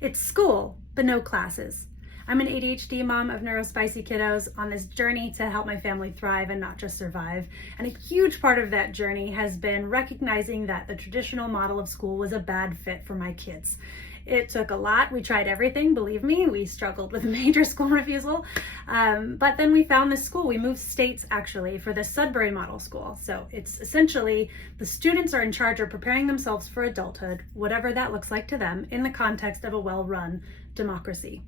It's school, but no classes. I'm an ADHD mom of neurospicy kiddos on this journey to help my family thrive and not just survive. And a huge part of that journey has been recognizing that the traditional model of school was a bad fit for my kids. It took a lot. We tried everything, believe me. We struggled with major school refusal. But then we found this school. We moved states actually for the Sudbury Model School. So it's essentially the students are in charge of preparing themselves for adulthood, whatever that looks like to them, in the context of a well-run democracy.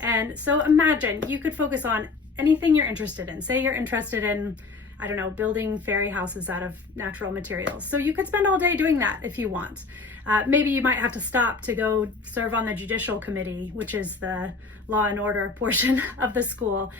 And so imagine you could focus on anything you're interested in. Say you're interested in, I don't know, building fairy houses out of natural materials. So you could spend all day doing that if you want. Maybe you might have to stop to go serve on the judicial committee, which is the law and order portion of the school.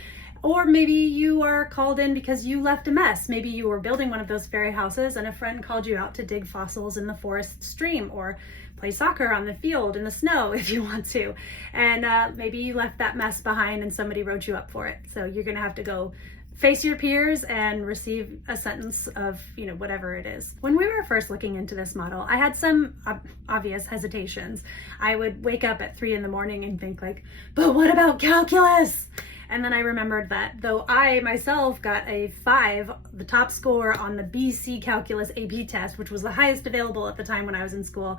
Or maybe you are called in because you left a mess. Maybe you were building one of those fairy houses and a friend called you out to dig fossils in the forest stream, or play soccer on the field in the snow if you want to. And maybe you left that mess behind and somebody wrote you up for it. So you're gonna have to go face your peers and receive a sentence of, whatever it is. When we were first looking into this model, I had some obvious hesitations. I would wake up at 3 a.m. and think like, but what about calculus? And then I remembered that though I myself got a 5, the top score on the BC Calculus AP test, which was the highest available at the time when I was in school,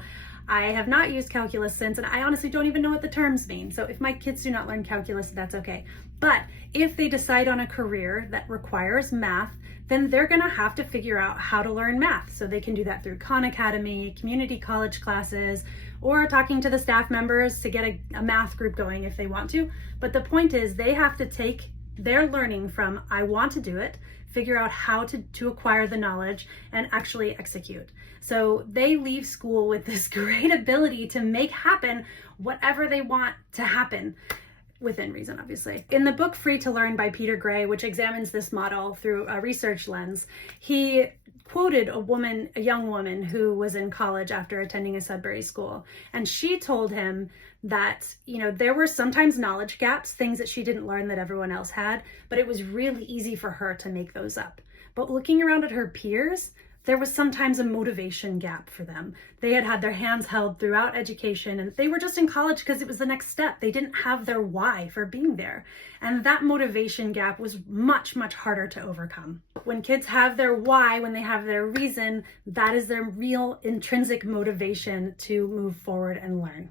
I have not used calculus since, and I honestly don't even know what the terms mean. So if my kids do not learn calculus, that's okay. But if they decide on a career that requires math, then they're gonna have to figure out how to learn math. So they can do that through Khan Academy, community college classes, or talking to the staff members to get a math group going if they want to. But the point is they have to take their learning from I want to do it, figure out how to acquire the knowledge, and actually execute. So they leave school with this great ability to make happen whatever they want to happen, within reason, obviously. In the book Free to Learn by Peter Gray, which examines this model through a research lens, he quoted a young woman who was in college after attending a Sudbury school. And she told him that, there were sometimes knowledge gaps, things that she didn't learn that everyone else had, but it was really easy for her to make those up. But looking around at her peers, there was sometimes a motivation gap for them. They had had their hands held throughout education and they were just in college because it was the next step. They didn't have their why for being there. And that motivation gap was much, much harder to overcome. When kids have their why, when they have their reason, that is their real intrinsic motivation to move forward and learn.